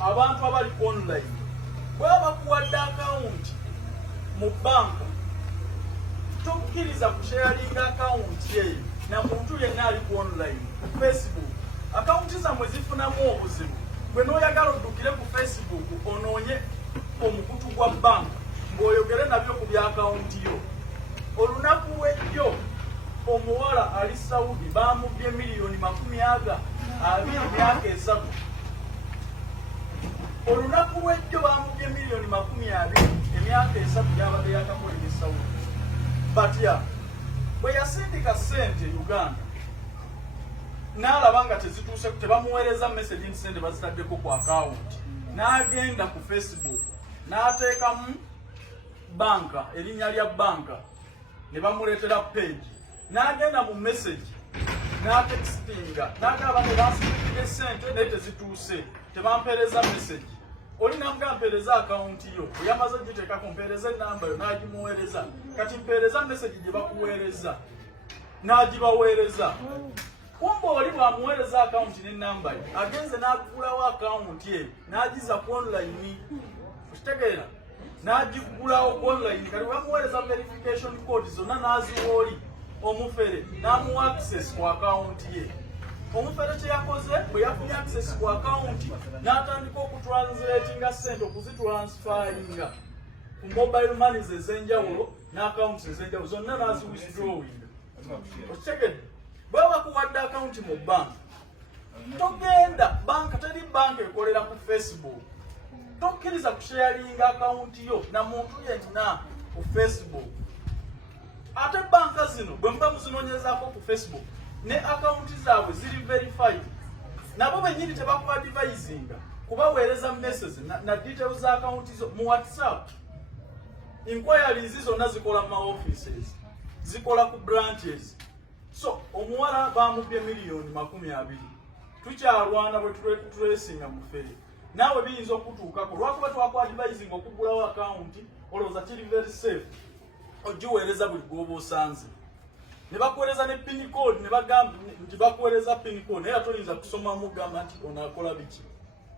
abantu abali online bwaba kuwadde akawunti mu banka tokkiriza kusharinga akawunti eyo na muntu yenna ali ku online Facebook. Akawunti zammwe zifunamu obuzibu. Bwe n'oyagala oddukire ku Facebook onoonye omukutu gwa banka ng'oyogere nabyo ku by'akawunti yo. Olunaku lw'ejjo omuwala ali Saudi baamubye miliyoni 20 myaka 3. Olunaku lw'ejjo baamubye miliyoni 20 emyaka 3 gy'abadde yakakolera Saudi. Batya bwe yasindika ssente Uganda n'alaba nga tezituuse tebamuweereza message nti ssente bazitaddeko ku akawunti, n'agenda ku Facebook n'ateekamu banka, erinnya lya banka, ne bamuleetera page, n'agenda mu message n'atextinga n'agamba ne bansindikira ssente naye tezituuse tebampeereza message. Oli namugamba mpeereza akawunti yo, oyamaze giteekako mpeereza ennamba yo n'agimuweereza, kati mpeereza message gye bakuweereza n'agibaweereza. Kumbe oli bw'amuweereza akawunti n'ennamba yo agenze n'agulawo akawunti eyo n'agiza ku online. Okitegeera? N'agigulawo ku online, kati bamuweereza verification code zonna n'aziwa oli omufere n'amuwa access ku akawunti ye. Omufere kye yakoze bwe yafunye access ku akawunti n'atandika okutranslatinga ssente okuzitransperinga ku mobile money ez'enjawulo n'akawunti ez'enjawulo zonna n'aziwithdrawinga. Okitegedde? Bwe bakuwadde akawunti mu banka togenda banka, teri banka ekolera ku Facebook, tokkiriza kusharinga akawunti yo na muntu yenna ku Facebook. Ate banka zino bwe muba muzinoonyezaako ku Facebook ne akawunti zaabwe ziri verified, nabo bennyini tebakuadvisinga kubaweereza message na details za akawunti zo mu WhatsApp. Inquiries zonna zikola mu offices, zikola ku branches. So omuwala baamubye miliyoni 20. Tukyalwana bwe tulesinga mu fere. Naawe biyinza okutuukako lwakuba twakuadvisinga okugulawo akawunti olowooza kiri very safe, ogiweereza buli gwoba osanze. Ne bakuweereza ne pin code, ne bagamba nti bakuweereza pin code naye toyinza kusoma mugamba nti onaakola biki.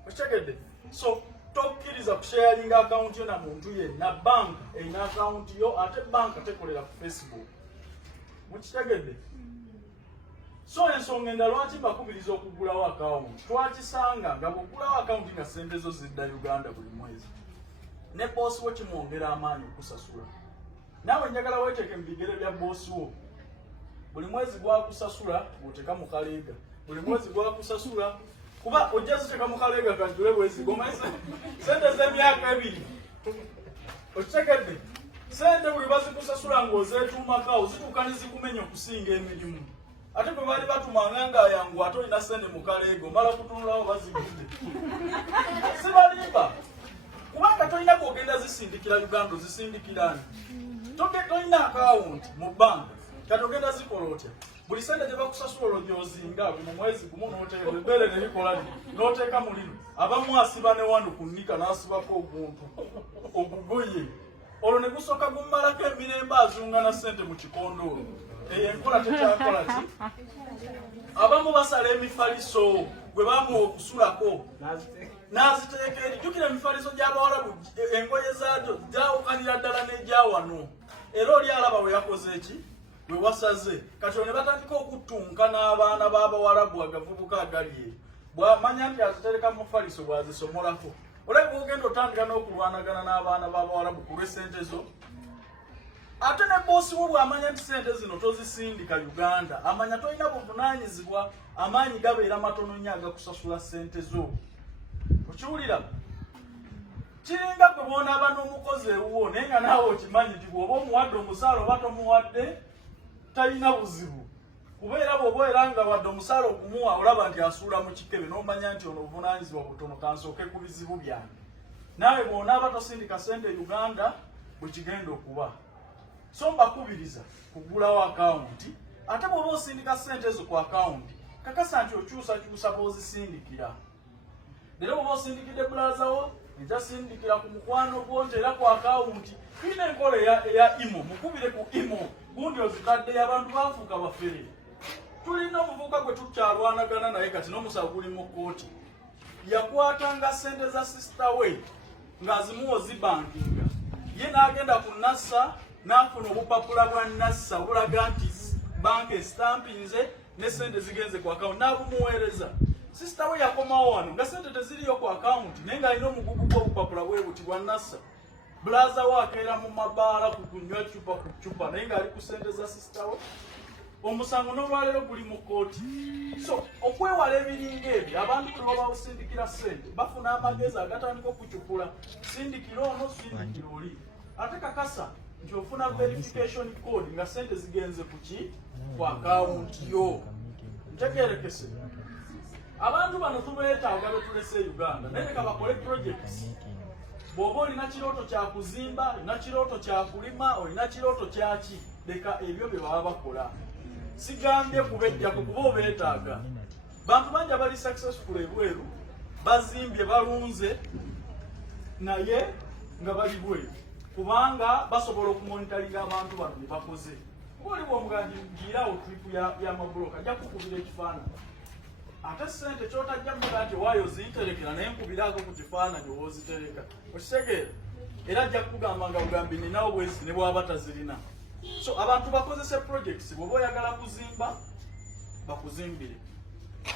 Okitegedde? So tokkiriza kusharinga akawunti yo na muntu yenna. Banka erina akawunti yo, ate banka tekolera ku Facebook. Mukitegedde? So ensonga endala lwaki mbakubiriza okugulawo akawunti, twakisanga nga bw'ogulawo akawunti nga ssente zo zidda Uganda buli mwezi, ne boosi wo kimwongera amaanyi okusasula. Naawe njagala weeteeke mu bigere bya boosi wo. Buli mwezi gwakusasula oteeka mu kaleega, buli mwezi gwakusasula kuba ojja ziteeka mu kaleega kanjule bwezigomanyi ssente z'emyaka 2. Okitegedde? Ssente buli bazikusasula ng'ozeetuumako zituuka ne zikumenya okusinga emirimu. Ate bwe bali batumanga ng'ayangu ate olina ssente mu kaleega omala kutunulawo bazigudde. Sibalimba kubanga tolina kwogenda zisindikira Uganda ozisindikirani. Tolina akawunti mu banka kati ogenda zikola otya? Buli ssente gye bakusasula ologyozinga mu mwezi gumu n'oteeka ebbere ne likola n'oteeka mu lino. Abamu asiba ne wano ku nnika n'asibako oguntu ogugoye. Olwo ne gusooka gummalako emirembe azungana ssente mu kikondoolo. Eyo enkola tekyakola ki? Abamu basala emifaliso gwe bamuwa okusulako n'aziteeka eri. Jjukira emifaliso gy'Abawarabu engoye zaagyo gyawukanira ddala n'egya wano. Era oli alaba we yakoze eki? We wasaze. Kati ne batandika okuttunka n'abaana b'Abawarabu agavubuka agali eyo. Bw'amanya nti azitereka mu mufaliso bw'azisomolako. Olabika ogenda otandika n'okulwanagana n'abaana b'Abawarabu ku lw'essente zo. Ate ne boosi wo bw'amanya nti ssente zino tozisindika Uganda, amanya tolina buvunaanyizibwa, amaanyi gabeera matono nnyo agakusasula ssente zo. Okiwulira? Kiringa gwe bw'onaaba n'omukozi ewuwo naye nga naawe okimanyi nti bw'oba omuwadde omusaala oba tomuwadde talina buzibu. Kubeera bw'oba era nga wadde omusaala okumuwa olaba nti asuula mu kikebe n'omanya nti ono obuvunaanyizibwa butono kansooke ku bizibu byange. Naawe bw'onaaba tosindika ssente Uganda bwe kigenda okuba. So mbakubiriza kugulawo akawunti, ate bw'oba osindika ssente zo ku akawunti kakasa nti okyusakyusa b'ozisindikira. Leero bw'oba osindikidde bulaza wo ejasindikira ku mukwano gwo nteera ku akawunti. Tulina enkola eya Imo, mukubire ku Imo gundi ozitadde abantu bafuuka bafere. Tulina omuvubuka gwe tukyalwanagana naye kati n'omusawo guli mu kkooti. yakwatanga sente za sister we ng'azimuwa zibankinga, ye n'agenda ku NASA n'afuna obupapula bwa NASA obulaga nti banka estampinze ne sente zigenze ku account n'abumuweereza. Sister we yakomawo wano nga sente teziriyo ku account naye ng'alina omugugu gw'obupapula bwe buti bwa NASA. Blaza we akeera mu mabaala ku kunywa cupa ku cupa naye ng'ali ku sente za sister we. Omusango n'olwaleero guli mu kooti. So okwewala ebiringa ebyo abantu bwe baba basindikira ssente bafuna amagezi agatandika okucupula, sindikira ono sindikira oli, ate kakasa nti ofuna verification code nga sente zigenze ku ki ku akawunti yo. Ntegeerekese abantu bano tubeetaaga be tulese Uganda naye leka bakole projects. Bw'oba olina kirooto kya kuzimba, olina kirooto kya kulima, olina kirooto kyaki, leka ebyo bye baba bakola. Sigambye kubejjako kuba obeetaaga. Bantu bangi abali successful ebweru bazimbye balunze naye nga bali bweru kubanga basobola okumonitalinga abantu bano ne bakoze. Oli bw'omuganji ngiirawo tripu y'amabulooka ajja kukubira ekifaananyi. Ate ssente ky'otajja muga nti waayo ziyiterekera naye nkubiraako ku kifaananyi oba ozitereka. Okitegeera? Era ajja kukugamba nga bugambi ninawo bwezi ne bw'aba tazirina. So abantu bakozese projects bw'oba oyagala kuzimba bakuzimbire.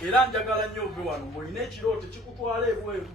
Era njagala nnyo ove wano ng'olina ekirooto kikutwala ebweru.